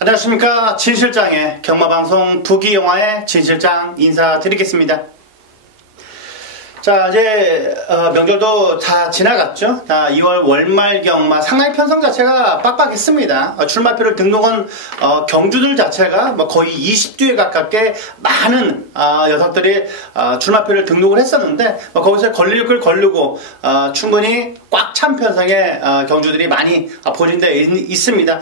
안녕하십니까. 진실장의 경마방송 부기영화의 진실장 인사드리겠습니다. 자, 이제 명절도 다 지나갔죠. 2월 월말 경마 상당히 편성 자체가 빡빡했습니다. 출마표를 등록한 경주들 자체가 거의 20뒤에 가깝게 많은 녀석들이 출마표를 등록을 했었는데 거기서 걸릴 걸 걸르고 충분히 꽉 찬 편성의 경주들이 많이 보진되어 있습니다.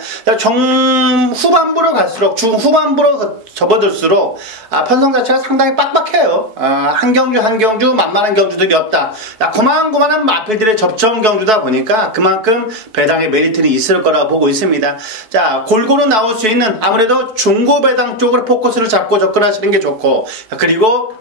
후반부로 갈수록 중후반부로 접어들수록 편성 자체가 상당히 빡빡해요. 한 경주 만만한 경주들이 없다. 고만고만한 마필들의 접점 경주다 보니까 그만큼 배당의 메리트는 있을 거라고 보고 있습니다. 자, 골고루 나올 수 있는 아무래도 중고 배당 쪽으로 포커스를 잡고 접근하시는 게 좋고, 그리고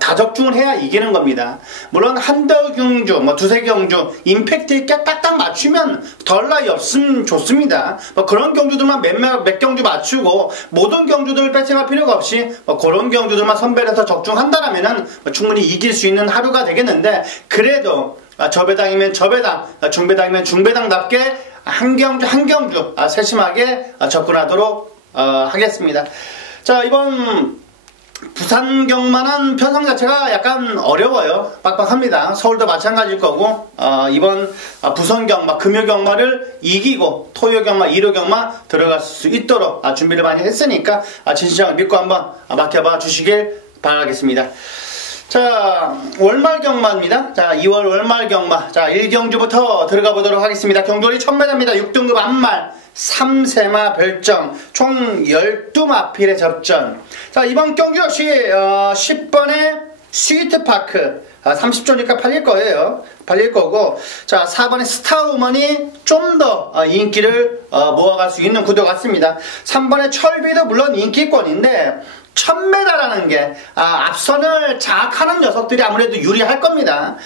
다적중을 해야 이기는 겁니다. 물론 한두 경주, 두세 경주 임팩트 있게 딱딱 맞추면 덜 나이 없으면 좋습니다. 그런 경주들만 몇 경주 맞추고 모든 경주들을 배팅할 필요가 없이 그런 경주들만 선별해서 적중한다라면은 충분히 이길 수 있는 하루가 되겠는데, 그래도 저배당이면 저배당, 중배당이면 중배당답게 한 경주 세심하게 접근하도록 하겠습니다. 자, 이번 부산 경마는 편성 자체가 약간 어려워요. 빡빡합니다. 서울도 마찬가지일 거고, 이번 부산 경마, 금요 경마를 이기고 토요 경마, 일요 경마 들어갈 수 있도록 준비를 많이 했으니까 진실장을 믿고 한번 맡겨봐 주시길 바라겠습니다. 자, 월말 경마입니다. 자, 2월 월말 경마. 자, 1경주부터 들어가 보도록 하겠습니다. 경주리 1000m입니다. 6등급 암말 3세마 별정 총 12마필의 접전. 자, 이번 경주 역시 10번의 스위트파크 30조니까 팔릴 거고, 자, 4번의 스타우먼이 좀 더 인기를 모아갈 수 있는 구도 같습니다. 3번의 철비도 물론 인기권인데 1000m라는 게 앞선을 장악하는 녀석들이 아무래도 유리할 겁니다.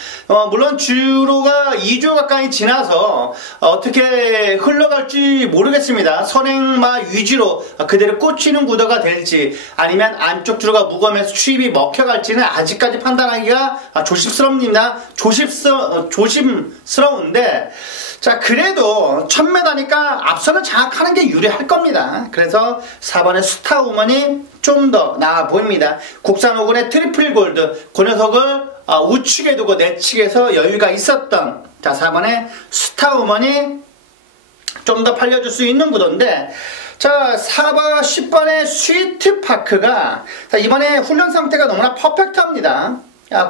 물론 주로가 2주 가까이 지나서 어떻게 흘러갈지 모르겠습니다. 선행마 위주로 그대로 꽂히는 구도가 될지, 아니면 안쪽 주로가 무거우면서 추입이 먹혀갈지는 아직까지 판단하기가 조심스럽습니다. 조심스러운데, 자, 그래도 1000m니까 앞선을 장악하는 게 유리할 겁니다. 그래서 4번의 스타우먼이 좀 더 나아 보입니다. 국산 5군의 트리플 골드, 그 녀석을 우측에 두고 내측에서 여유가 있었던, 자, 4번의 스타우먼이 좀 더 팔려줄 수 있는 구도인데, 자, 4번, 10번의 스위트파크가 이번에 훈련 상태가 너무나 퍼펙트합니다.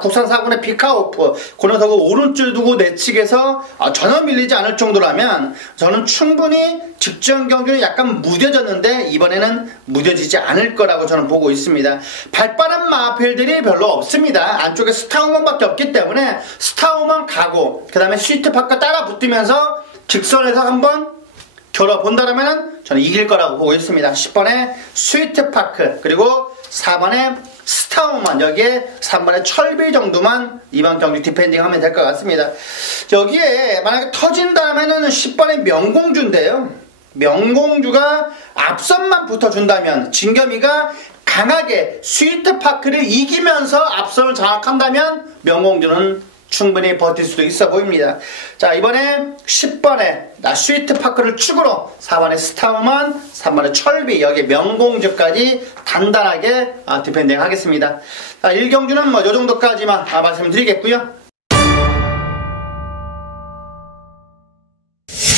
국산 4군의 피카오프, 그 녀석을 오른쪽 두고 내측에서 전혀 밀리지 않을 정도라면 저는 충분히 직전 경주는 약간 무뎌졌는데 이번에는 무뎌지지 않을 거라고 저는 보고 있습니다. 발빠른 마필들이 별로 없습니다. 안쪽에 스타우먼밖에 없기 때문에 스타우먼 가고 그 다음에 스위트파크가 따라 붙으면서 직선에서 한번 겨뤄본다라면 저는 이길 거라고 보고 있습니다. 10번의 스위트파크, 그리고 4번의 스타우먼, 여기에 3번의 철비 정도만 이번 경기 디펜딩 하면 될 것 같습니다. 여기에 만약에 터진다면은 10번의 명공주인데요. 명공주가 앞선만 붙어준다면, 진겸이가 강하게 스위트파크를 이기면서 앞선을 장악한다면 명공주는 충분히 버틸 수도 있어 보입니다. 자, 이번에 10번에 스위트파크를 축으로 4번의 스타우먼, 3번의 철비, 여기 명공주까지 단단하게 디펜딩 하겠습니다. 자, 1경주는 요 정도까지만 말씀드리겠고요.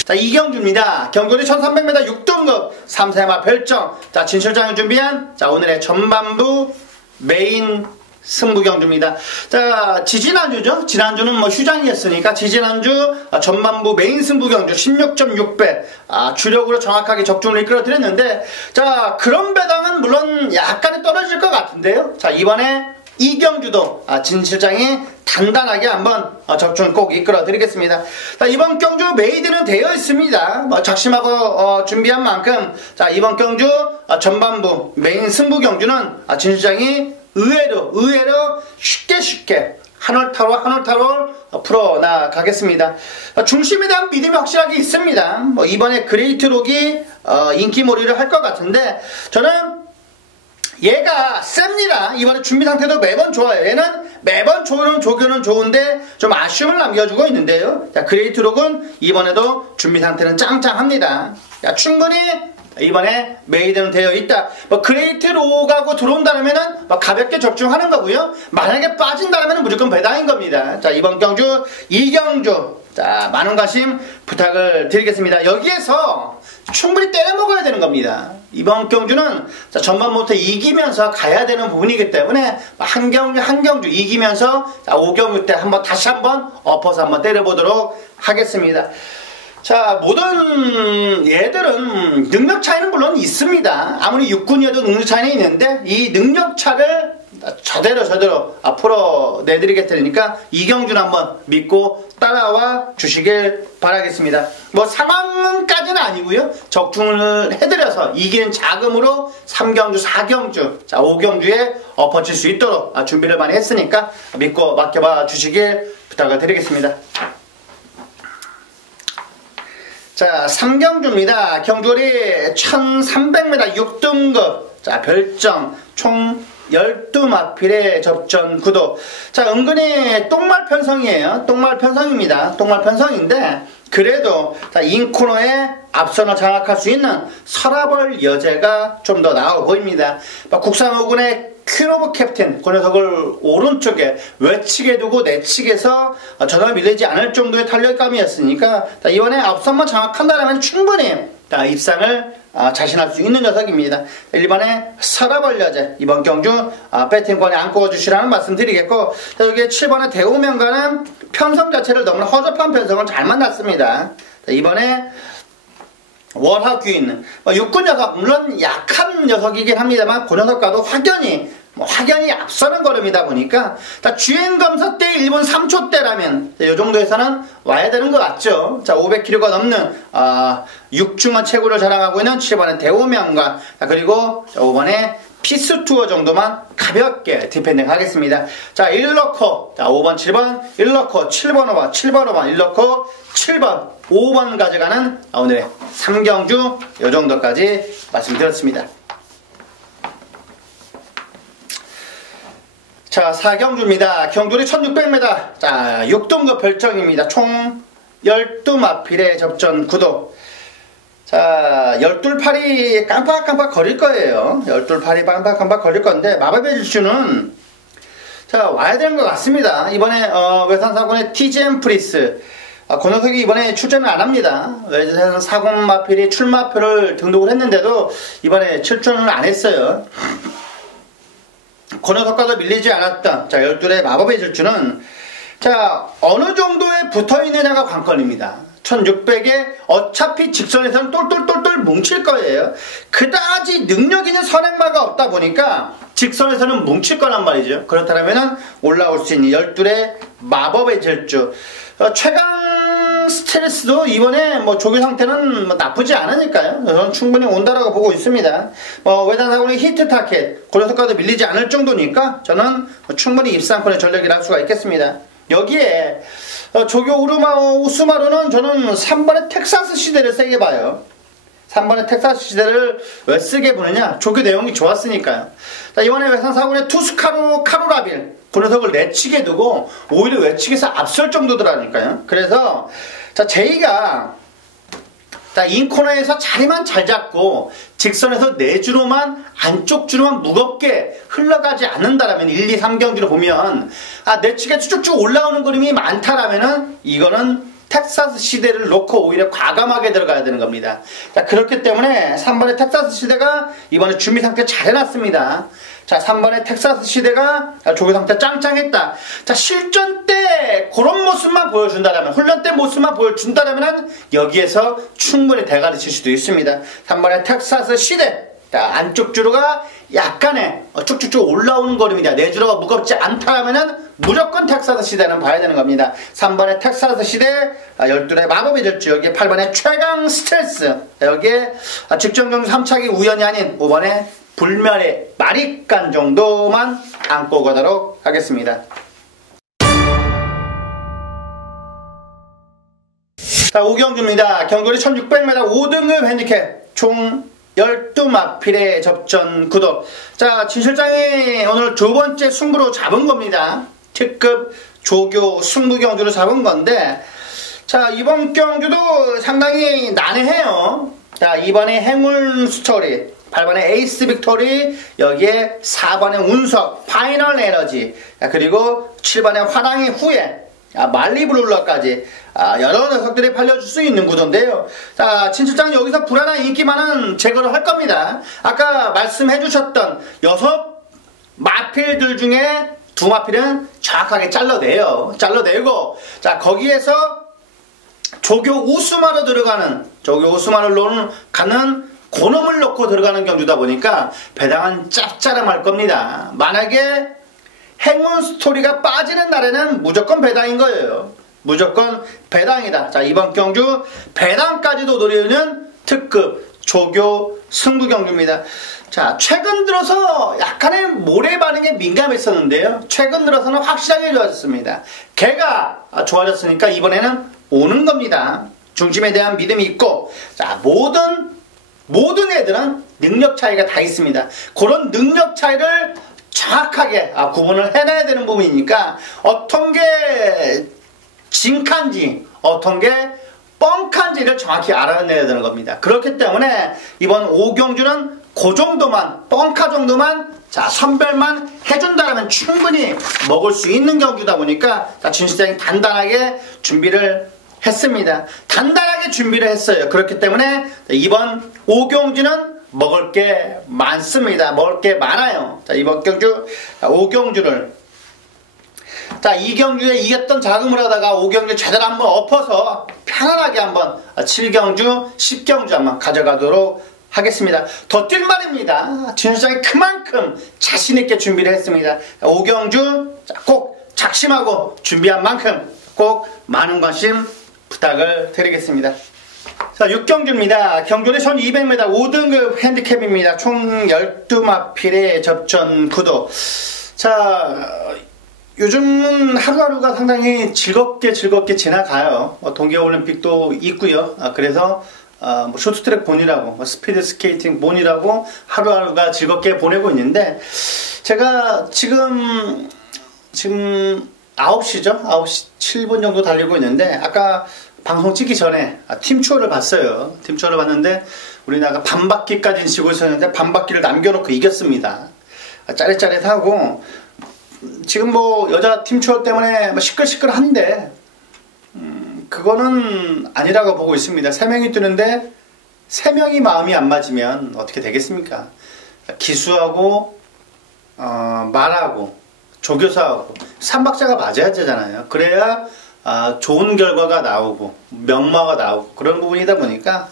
자, 2경주입니다. 경주리 1300m 6등급 3세마 별정. 자, 진실장이 준비한 오늘의 전반부 메인 승부경주입니다. 자, 지지난주죠? 지난주는 휴장이었으니까 지지난주 전반부 메인 승부경주 16.6배 주력으로 정확하게 적중을 이끌어드렸는데, 자, 그런 배당은 물론 약간은 떨어질 것 같은데요. 자, 이번에 이 경주도 진실장이 단단하게 한번 적중 꼭 이끌어드리겠습니다. 자, 이번 경주 메이드는 되어 있습니다. 작심하고 준비한 만큼, 자, 이번 경주 전반부 메인 승부경주는 진실장이 의외로 쉽게 한 올 타올 풀어나가겠습니다. 중심에 대한 믿음이 확실하게 있습니다. 이번에 그레이트록이 인기몰이를 할 것 같은데, 저는 얘가 셉니다. 이번에 준비 상태도 매번 좋아요. 얘는 매번 조교는 좋은데 좀 아쉬움을 남겨주고 있는데요. 자, 그레이트록은 이번에도 준비 상태는 짱짱합니다. 야, 충분히 이번에 메이드는 되어 있다. 뭐 그레이트 로가고 들어온다면은 가볍게 적중하는 거고요. 만약에 빠진다면 무조건 배당인 겁니다. 자, 이번 경주 이경주, 자, 많은 관심 부탁을 드리겠습니다. 여기에서 충분히 때려 먹어야 되는 겁니다. 이번 경주는 전반부터 이기면서 가야 되는 부분이기 때문에 한 경주 이기면서 5경주 때 다시 한번 엎어서 한번 때려보도록 하겠습니다. 자, 모든 얘들은 능력 차이는 물론 있습니다. 아무리 육군이어도 능력 차이는 있는데 이 능력 차를 저대로 앞으로 내드리게 되니까 이경준 한번 믿고 따라와 주시길 바라겠습니다. 뭐 상황까지는 아니고요. 적중을 해드려서 이기는 자금으로 3경주, 4경주, 자 5경주에 엎어칠 수 있도록 준비를 많이 했으니까 믿고 맡겨봐 주시길 부탁을 드리겠습니다. 자, 3경주입니다. 경주거리 1300m 6등급. 자, 별점 총 12마필의 접전 구도. 자, 은근히 똥말 편성이에요. 똥말 편성입니다. 똥말 편성인데 그래도 자, 인코너에 앞선을 장악할 수 있는 서라벌 여제가 좀 더 나아 보입니다. 국산 오군의 퀸오브 캡틴, 그 녀석을 오른쪽에 외측에 두고 내측에서 전혀 밀리지 않을 정도의 탄력감이었으니까 이번에 앞선만 장악한다면 충분히 입상을 자신할 수 있는 녀석입니다. 1번에 서라벌 여제, 이번 경주 배팅권에 안고 주시라는 말씀 드리겠고, 여기 7번에 대우명가는 편성 자체를 너무나 허접한 편성을 잘 만났습니다. 이번에 월화귀인, 육군 녀석, 물론 약한 녀석이긴 합니다만 그 녀석과도 확연히 앞서는 걸음이다 보니까 주행검사 때 1분 3초대라면 이 정도에서는 와야 되는 것 같죠. 자, 500kg가 넘는 6중한 체구를 자랑하고 있는 7번의 대우명가, 그리고 5번의 피스투어 정도만 가볍게 디펜딩 하겠습니다. 자, 1넣고, 자, 5번, 7번, 1넣고, 7번, 5번, 7번, 5번, 1넣고, 7번, 5번 가져가는 오늘의 3경주 요 정도까지 말씀드렸습니다. 자, 4경주입니다. 경주리 1600m. 자, 6등급 별정입니다. 총 12마필의 접전 구도. 자, 12팔이 깜빡깜빡 거릴 거예요. 12팔이 깜빡깜빡 거릴 건데, 마법의 질주는, 자, 와야 되는 것 같습니다. 이번에, 외산사군의 TGM 프리스. 그 녀석이 이번에 출전을 안 합니다. 외산 사군 마필이 출마표를 등록을 했는데도, 이번에 출전을 안 했어요. 그 녀석과도 밀리지 않았던, 자, 12의 마법의 질주는, 자, 어느 정도에 붙어 있느냐가 관건입니다. 1600에 어차피 직선에서는 똘똘똘똘 뭉칠 거예요. 그다지 능력 있는 선행마가 없다 보니까 직선에서는 뭉칠 거란 말이죠. 그렇다면 올라올 수 있는 12의 마법의 질주. 최강 스트레스도 이번에 조교 상태는 나쁘지 않으니까요. 저는 충분히 온다라고 보고 있습니다. 외단사군의 히트 타켓, 그 녀석과도 밀리지 않을 정도니까 저는 충분히 입상권의 전력이라 할 수가 있겠습니다. 여기에 조교 우스마루는 저는 3번의 텍사스 시대를 세게 봐요. 3번의 텍사스 시대를 왜 세게 보느냐? 조교 내용이 좋았으니까요. 자, 이번에 외산사군의 카루라빌, 그 녀석을 내치게 두고 오히려 외측에서 앞설 정도더라니까요. 그래서 자, 제이가 자, 인코너에서 자리만 잘 잡고 직선에서 내주로만 안쪽 주로만 무겁게 흘러가지 않는다라면 1, 2, 3경주를 보면 내측에 쭉쭉 올라오는 그림이 많다라면은 이거는 텍사스 시대를 놓고 오히려 과감하게 들어가야 되는 겁니다. 자, 그렇기 때문에 3번의 텍사스 시대가 이번에 준비 상태 잘 해놨습니다. 자, 3번의 텍사스 시대가 조교 상태 짱짱했다. 자, 실전 때 그런 모습만 보여준다라면, 훈련 때 모습만 보여준다라면 여기에서 충분히 대가리 칠 수도 있습니다. 3번의 텍사스 시대. 자, 안쪽 주로가 약간의 쭉쭉쭉 올라오는 걸음이다. 내주로가 무겁지 않다라면 무조건 텍사스 시대는 봐야 되는 겁니다. 3번의 텍사스 시대, 12의 마법의 질주, 여기에 8번의 최강 스트레스, 여기에 직전경주 3차기 우연이 아닌 5번의 불멸의 마립간 정도만 안고 가도록 하겠습니다. 자, 5경주입니다. 경거리 1600m 5등급 핸디캡 총 12마필의 접전 구도. 자, 진실장이 오늘 두 번째 승부로 잡은 겁니다. 특급 조교 승부 경주로 잡은 건데, 자, 이번 경주도 상당히 난해해요. 자, 2번에 행운 스토리, 8번에 에이스 빅토리, 여기에 4번에 운석, 파이널 에너지, 그리고 7번에 화랑의 후예, 말리브룰러까지 여러 녀석들이 팔려줄 수 있는 구도인데요. 자, 진실장 여기서 불안한 인기만은 제거를 할 겁니다. 아까 말씀해 주셨던 6마필들 중에 2마필은 정확하게 잘라내요. 잘라내고, 자, 거기에서 조교 우수마로 들어가는, 조교 우수마를 가는 고놈을 넣고 들어가는 경주다 보니까 배당은 짭짤함할 겁니다. 만약에 행운 스토리가 빠지는 날에는 무조건 배당인 거예요. 무조건 배당이다. 자, 이번 경주 배당까지도 노리는 특급 조교 승부 경주입니다. 자, 최근 들어서 약간의 모래 반응에 민감했었는데요. 최근 들어서는 확실하게 좋아졌습니다. 개가 좋아졌으니까 이번에는 오는 겁니다. 중심에 대한 믿음이 있고, 자, 모든 애들은 능력 차이가 다 있습니다. 그런 능력 차이를 정확하게 구분을 해놔야 되는 부분이니까 어떤 게 진칸지 어떤 게 뻥칸지를 정확히 알아내야 되는 겁니다. 그렇기 때문에 이번 5경주는 그 정도만, 뻥카 정도만, 자, 선별만 해준다면 충분히 먹을 수 있는 경주다 보니까, 자, 진실장이 단단하게 준비를 했습니다. 단단하게 준비를 했어요. 그렇기 때문에 이번 5경주는 먹을 게 많습니다. 먹을 게 많아요. 자, 이번 경주 5경주를, 자, 2경주에 이겼던 자금을 하다가 5경주 제대로 한번 엎어서 편안하게 한번 7경주, 10경주 한번 가져가도록 하겠습니다. 더 뛸 말입니다. 진실장이 그만큼 자신있게 준비를 했습니다. 5경주 꼭 작심하고 준비한 만큼 꼭 많은 관심 부탁을 드리겠습니다. 자, 6경주입니다. 경주는 1200m 5등급 핸디캡입니다. 총 12마필의 접전 구도. 자, 요즘은 하루하루가 상당히 즐겁게 지나가요. 동계올림픽도 있고요. 그래서 뭐 쇼트트랙 본이라고, 스피드 스케이팅 본이라고 하루하루가 즐겁게 보내고 있는데, 제가 지금 9시죠? 9시 7분 정도 달리고 있는데, 아까 방송 찍기 전에 팀추어를 봤어요. 팀추어를 봤는데 우리나라가 반바퀴까지는 지고 있었는데 반바퀴를 남겨놓고 이겼습니다. 짜릿짜릿하고, 지금 뭐 여자 팀추어 때문에 뭐 시끌시끌한데 그거는 아니라고 보고 있습니다. 3명이 뛰는데 3명이 마음이 안 맞으면 어떻게 되겠습니까? 기수하고 말하고 조교사하고 3박자가 맞아야 되잖아요. 그래야 좋은 결과가 나오고 명마가 나오고 그런 부분이다 보니까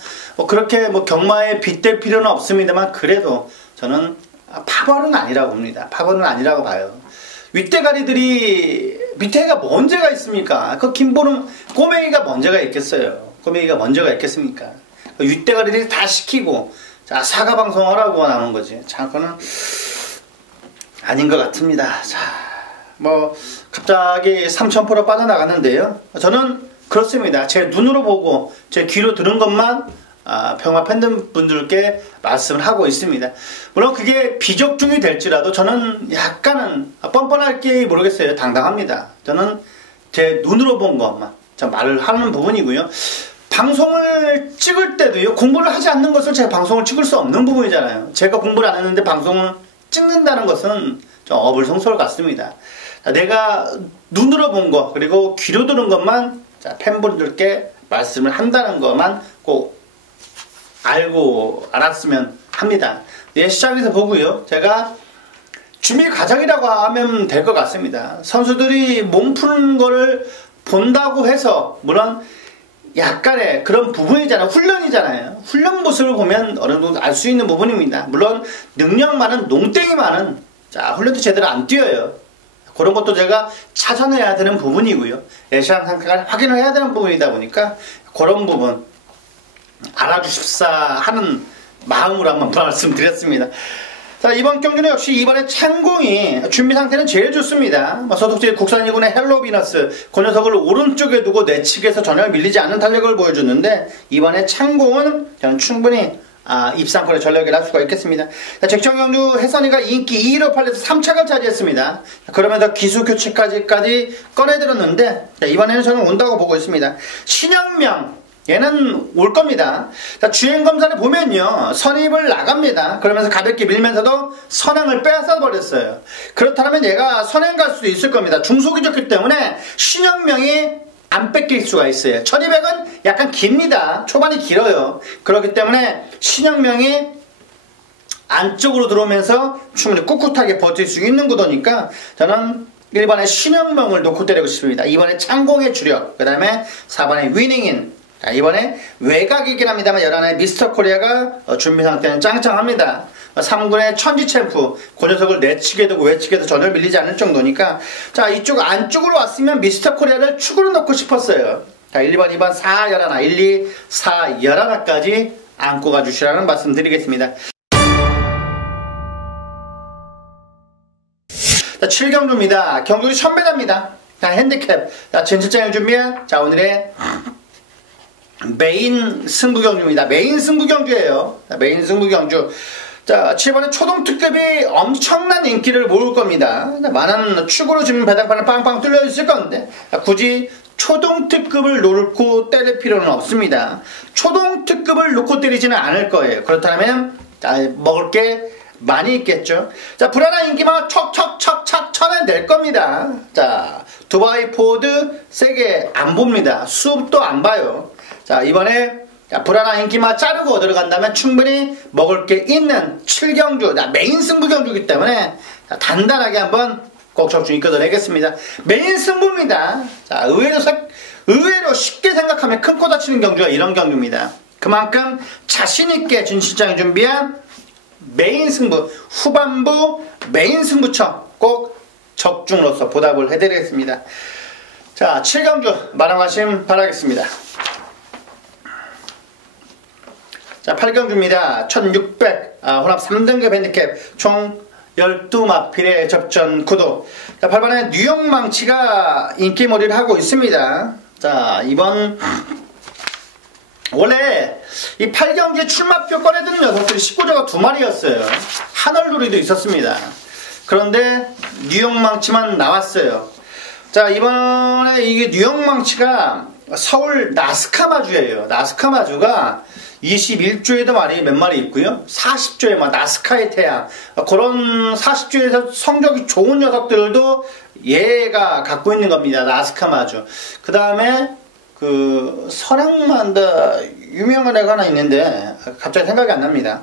그렇게 뭐 경마에 빗댈 필요는 없습니다만, 그래도 저는 파벌은 아니라고 봅니다. 파벌은 아니라고 봐요. 윗대가리들이, 밑에가 뭔 죄가 있습니까? 그 김보름 꼬맹이가 뭔 죄가 있겠어요? 꼬맹이가 뭔 죄가 있겠습니까? 그 윗대가리들이 다 시키고, 자, 사과 방송하라고 나오는 거지. 참, 그거는 아닌 것 같습니다. 자, 뭐 갑자기 3000% 빠져나갔는데요. 저는 그렇습니다. 제 눈으로 보고 제 귀로 들은 것만 평화 팬분들께 말씀을 하고 있습니다. 물론 그게 비적중이 될지라도 저는 약간은 뻔뻔할지 모르겠어요. 당당합니다. 저는 제 눈으로 본 것만 말을 하는 부분이고요. 방송을 찍을 때도요, 공부를 하지 않는 것을 제가 방송을 찍을 수 없는 부분이잖아요. 제가 공부를 안 했는데 방송을 찍는다는 것은 좀 어불성설 같습니다. 내가 눈으로 본 거, 그리고 귀로 들은 것만 팬분들께 말씀을 한다는 것만 꼭 알았으면 합니다. 시작에서 보고요. 제가 준비 과정이라고 하면 될 것 같습니다. 선수들이 몸 푸는 거를 본다고 해서, 물론 약간의 그런 부분이잖아요. 훈련이잖아요. 훈련 모습을 보면 어느 정도 알 수 있는 부분입니다. 물론 능력 많은 농땡이 많은, 훈련도 제대로 안 뛰어요. 그런 것도 제가 찾아내야 되는 부분이고요. 예시한 상태가 확인을 해야 되는 부분이다 보니까 그런 부분 알아주십사 하는 마음으로 한번 말씀드렸습니다. 자, 이번 경기는 역시 이번에 창공이 준비 상태는 제일 좋습니다. 서독지 국산 2군의 헬로비너스, 그 녀석을 오른쪽에 두고 내측에서 전혀 밀리지 않는 탄력을 보여주는데, 이번에 창공은 저는 충분히 입상권의 전력이라 할 수가 있겠습니다. 잭정경주 혜선이가 인기 2위로 팔려서 3착을 차지했습니다. 그러면서 기수 교체까지 꺼내들었는데, 이번에는 저는 온다고 보고 있습니다. 신현명, 얘는 올 겁니다. 자, 주행검사를 보면요. 선입을 나갑니다. 그러면서 가볍게 밀면서도 선행을 빼앗아 버렸어요. 그렇다면 얘가 선행 갈 수도 있을 겁니다. 중속이 좋기 때문에 신형명이 안 뺏길 수가 있어요. 1200은 약간 깁니다. 초반이 길어요. 그렇기 때문에 신형명이 안쪽으로 들어오면서 충분히 꿋꿋하게 버틸 수 있는 구도니까 저는 1번에 신형명을 놓고 때리고 싶습니다. 2번에 창공의 주력, 그 다음에 4번에 위닝인. 자, 이번에 외곽이긴 합니다만 11의 미스터 코리아가 준비 상태는 짱짱합니다. 3군의 천지 챔프, 그 녀석을 내치게 되고 외치게 해도 전혀 밀리지 않을 정도니까 자, 이쪽 안쪽으로 왔으면 미스터 코리아를 축으로 넣고 싶었어요. 자, 1, 2번, 2번, 4, 11, 1, 2, 4, 11까지 안고 가주시라는 말씀 드리겠습니다. 자, 7경주입니다. 경주이 1000배답니다. 자, 핸디캡. 자, 전실장을 준비한 자, 오늘의 메인 승부경주입니다. 메인 승부경주예요. 자, 메인 승부경주. 자, 7번에 초동특급이 엄청난 인기를 모을 겁니다. 많은 축으로 지금 배당판을 빵빵 뚫려 있을 건데 굳이 초동특급을 놓고 때릴 필요는 없습니다. 초동특급을 놓고 때리지는 않을 거예요. 그렇다면 먹을 게 많이 있겠죠. 자, 불안한 인기만 척척척척 쳐내낼 겁니다. 자, 두바이 포드 세게 안 봅니다. 수업도 안 봐요. 자, 이번에 불안한 인기만 자르고 들어간다면 충분히 먹을 게 있는 7경주, 메인 승부경주이기 때문에 단단하게 한번 꼭 적중 이끌어내겠습니다. 메인 승부입니다. 자, 의외로 쉽게 생각하면 큰 코 다치는 경주가 이런 경주입니다. 그만큼 자신있게 진실장이 준비한 메인 승부, 후반부 메인 승부처 꼭 적중으로서 보답을 해드리겠습니다. 자, 7경주 마감하심 바라겠습니다. 자, 8경주입니다. 1600 혼합 3등급 핸디캡 총 12마필의 접전 구도. 자, 8번에 뉴욕 망치가 인기몰이를 하고 있습니다. 자, 이번 원래 이 8경기에 출마표 꺼내드는 녀석들이 19조가 2마리였어요. 하늘누리도 있었습니다. 그런데 뉴욕 망치만 나왔어요. 자, 이번에 이게 뉴욕 망치가 서울 나스카마주예요. 나스카마주가 21조에도 말이 몇 마리 있고요. 40조에 막 나스카의 태양 그런 40조에서 성적이 좋은 녀석들도 얘가 갖고 있는 겁니다. 나스카마주. 그 다음에 그 설악만다 유명한 애가 하나 있는데 갑자기 생각이 안 납니다.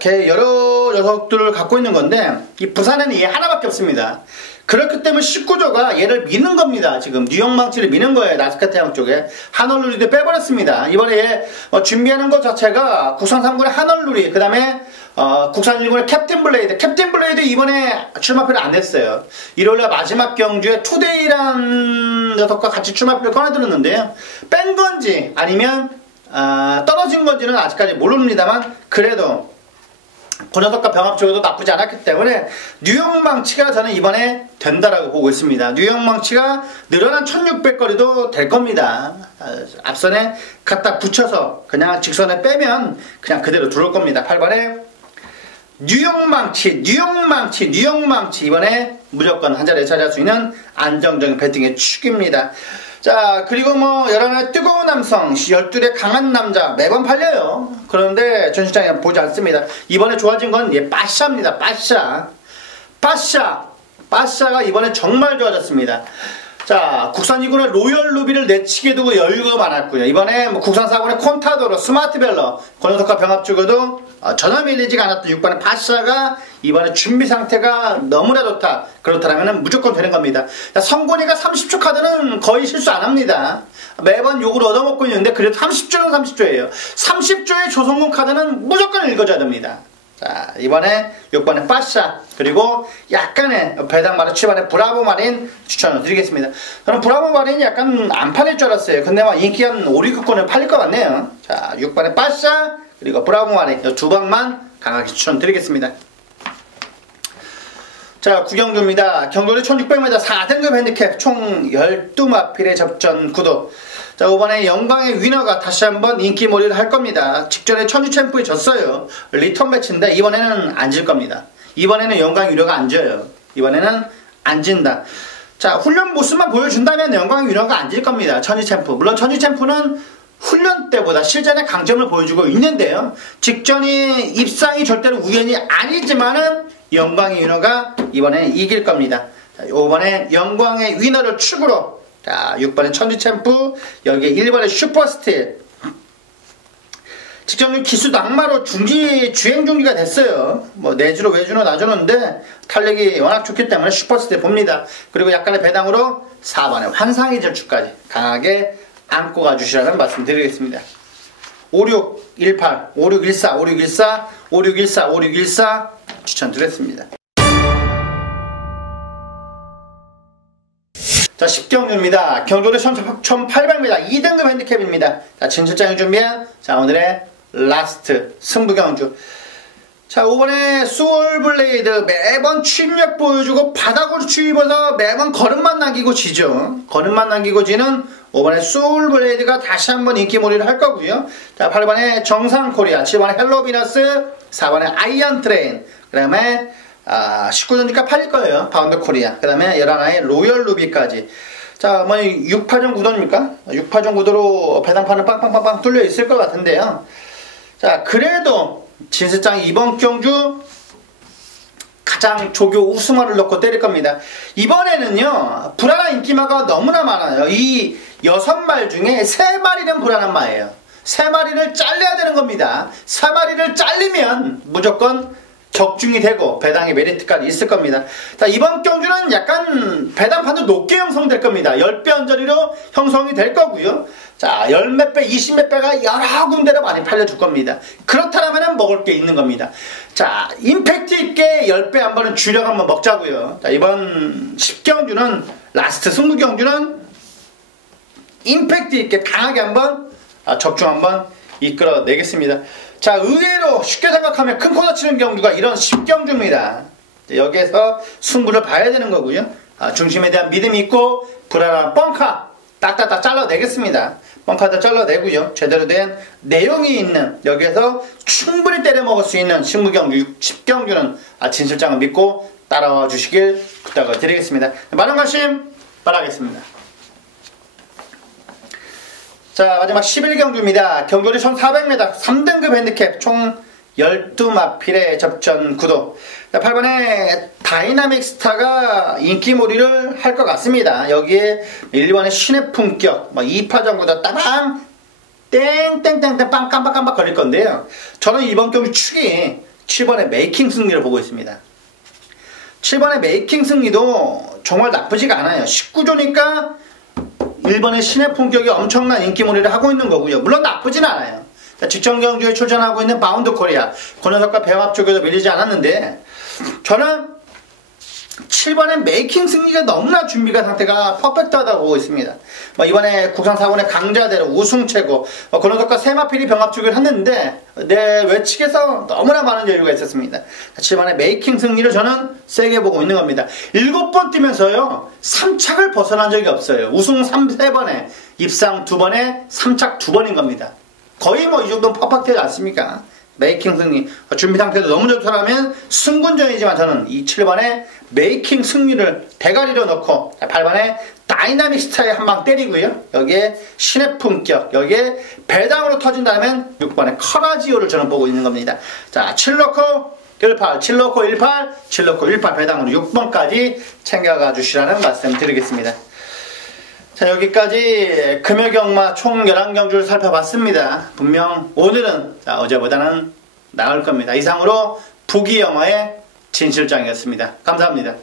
걔 여러 녀석들을 갖고 있는 건데 이 부산에는 얘 하나밖에 없습니다. 그렇기 때문에 19조가 얘를 미는 겁니다. 지금 뉴욕 망치를 미는 거예요. 나스카 태양 쪽에. 하늘누리도 빼버렸습니다. 이번에 얘 준비하는 것 자체가 국산 3군의 하늘누리, 그 다음에 국산 1군의 캡틴 블레이드. 캡틴 블레이드 이번에 출마표를 안 냈어요. 일요일날 마지막 경주에 투데이란 녀석과 같이 출마표를 꺼내들었는데요. 뺀 건지 아니면 떨어진 건지는 아직까지 모릅니다만 그래도 그 녀석과 병합 쪽에도 나쁘지 않았기 때문에 뉴욕 망치가 저는 이번에 된다라고 보고 있습니다. 뉴욕 망치가 늘어난 1600거리도 될 겁니다. 앞선에 갖다 붙여서 그냥 직선에 빼면 그냥 그대로 들어올 겁니다. 8번에 뉴욕 망치 이번에 무조건 한 자리에 차지할 수 있는 안정적인 배팅의 축입니다. 자, 그리고 뭐 11의 뜨거운 남성, 12의 강한 남자 매번 팔려요. 그런데 전시장에 보지 않습니다. 이번에 좋아진 건 빠샤입니다. 빠샤가 이번에 정말 좋아졌습니다. 자, 국산 2군의 로열 루비를 내치게 두고 여유가 많았고요. 이번에 뭐 국산 4군의 콘타도로, 스마트벨러, 권호석과 병합 쪽에도 전혀 밀리지가 않았던 6번의 파샤가 이번에 준비 상태가 너무나 좋다. 그렇다면 무조건 되는 겁니다. 자, 성곤이가 30조 카드는 거의 실수 안 합니다. 매번 욕을 얻어먹고 있는데 그래도 30조는 30조예요. 30조의 조성군 카드는 무조건 읽어줘야 됩니다. 자, 이번에 6번의 파샤, 그리고 약간의 배당마르 7번의 브라보 마린 추천을 드리겠습니다. 저는 브라보 마린이 약간 안 팔릴 줄 알았어요. 근데 막 인기 한 5, 6권을 팔릴 것 같네요. 자, 6번의 파샤, 그리고 브라보 마린 이 두 방만 강하게 추천드리겠습니다. 자, 구경주입니다. 경주리 1600m 4등급 핸디캡 총 12마필의 접전 구도. 자, 이번에 영광의 위너가 다시 한번 인기몰이를 할 겁니다. 직전에 천주 챔프에 졌어요. 리턴 매치인데 이번에는 안 질 겁니다. 이번에는 영광의 위너가 안 져요. 이번에는 안 진다. 자, 훈련 모습만 보여준다면 영광의 위너가 안 질 겁니다. 천주 챔프. 물론 천주 챔프는 훈련 때보다 실전의 강점을 보여주고 있는데요. 직전이 입상이 절대로 우연이 아니지만은 영광의 위너가 이번엔 이길 겁니다. 자, 이번엔 영광의 위너를 축으로 자 6번에 천지챔프, 여기에 1번에 슈퍼스틸. 직전은 기수 낙마로 주행 중지가 됐어요. 뭐 내주로 외주로 놔주는데 탄력이 워낙 좋기 때문에 슈퍼스틸 봅니다. 그리고 약간의 배당으로 4번에 환상의 질주까지 강하게 안고 가주시라는 말씀 드리겠습니다. 5618, 5614, 5614, 5614, 5614 추천드렸습니다. 자, 10경주입니다. 경주는 1800m 2등급 핸디캡입니다. 자, 진실장이 준비한 자 오늘의 라스트 승부경주. 자, 5번에 소울블레이드 매번 추입력 보여주고 바닥으로 추입어서 매번 걸음만 남기고 지죠. 걸음만 남기고 지는 5번에 소울블레이드가 다시 한번 인기몰이를 할 거고요. 자, 8번에 정상코리아, 7번에 헬로비너스, 4번에 아이언트레인, 그 다음에 19전지가 팔릴 거예요. 바운드코리아, 그 다음에 11화의 로열루비까지. 자, 뭐 6파전 구도입니까? 6파전 구도로 배당판은 빵빵빵빵 뚫려 있을 것 같은데요. 자, 그래도 진실장이 이번 경주 가장 조교 우승화를 넣고 때릴 겁니다. 이번에는요, 불안한 인기마가 너무나 많아요. 이 6말 중에 3마리는 불안한 마예요. 3마리를 잘려야 되는 겁니다. 3마리를 잘리면 무조건 적중이 되고 배당의 메리트까지 있을 겁니다. 자, 이번 경주는 약간 배당판도 높게 형성될 겁니다. 10배 언저리로 형성이 될 거고요. 자, 10몇 배, 20몇 배가 여러 군데로 많이 팔려줄 겁니다. 그렇다면 먹을 게 있는 겁니다. 자, 임팩트 있게 10배 한 번은 주력 한번 먹자고요. 자, 이번 10경주는 라스트 승부 경주는 임팩트 있게 강하게 한번 적중 한번 이끌어내겠습니다. 자, 의외로 쉽게 생각하면 큰 코너 치는 경주가 이런 10경주입니다. 여기에서 승부를 봐야 되는 거고요. 중심에 대한 믿음이 있고 불안한 뻥카 딱딱딱 잘라내겠습니다. 뻥카도 잘라내고요. 제대로 된 내용이 있는 여기에서 충분히 때려 먹을 수 있는 승부경주 10경주는 진실장을 믿고 따라와 주시길 부탁을 드리겠습니다. 많은 관심 바라겠습니다. 자, 마지막 11경주입니다. 경주리 1400m 3등급 핸디캡 총 12마필의 접전 구도. 8번에 다이나믹 스타가 인기몰이를 할 것 같습니다. 여기에 1번의 신의 품격 2파전 구도 따방 땡땡땡땡 빵 깜빡깜빡 걸릴 건데요. 저는 이번 경주 축이 7번의 메이킹 승리를 보고 있습니다. 7번의 메이킹 승리도 정말 나쁘지가 않아요. 19조니까 1번의 신의 품격이 엄청난 인기몰이를 하고 있는 거고요. 물론 나쁘진 않아요. 직전 경주에 출전하고 있는 바운드 코리아, 권현석과 배합 쪽에도 밀리지 않았는데 저는 7번의 메이킹 승리가 너무나 준비가 상태가 퍼펙트하다고 보고 있습니다. 이번에 국상 4번의 강자대로 우승 최고, 권현석과 세마필이 병합주기를 했는데 내 외측에서 너무나 많은 여유가 있었습니다. 7번의 메이킹 승리를 저는 세게 보고 있는 겁니다. 7번 뛰면서요 3착을 벗어난 적이 없어요. 우승 3번에 입상 2번에 3착 2번인 겁니다. 거의 이 정도는 퍼펙트하지 않습니까? 메이킹 승리. 준비 상태도 너무 좋다면 승군전이지만 저는 이 7번의 메이킹 승리를 대가리로 넣고 8번에 다이나믹 스타에 한 방 때리고요. 여기에 신의 품격, 여기에 배당으로 터진다면 6번의 커라지오를 저는 보고 있는 겁니다. 자, 7넣고 18, 7넣고 18, 7넣고 18 배당으로 6번까지 챙겨가 주시라는 말씀 드리겠습니다. 자, 여기까지 금요경마 총 11경주를 살펴봤습니다. 분명 오늘은 어제보다는 나을 겁니다. 이상으로 부기영화의 진실장이었습니다. 감사합니다.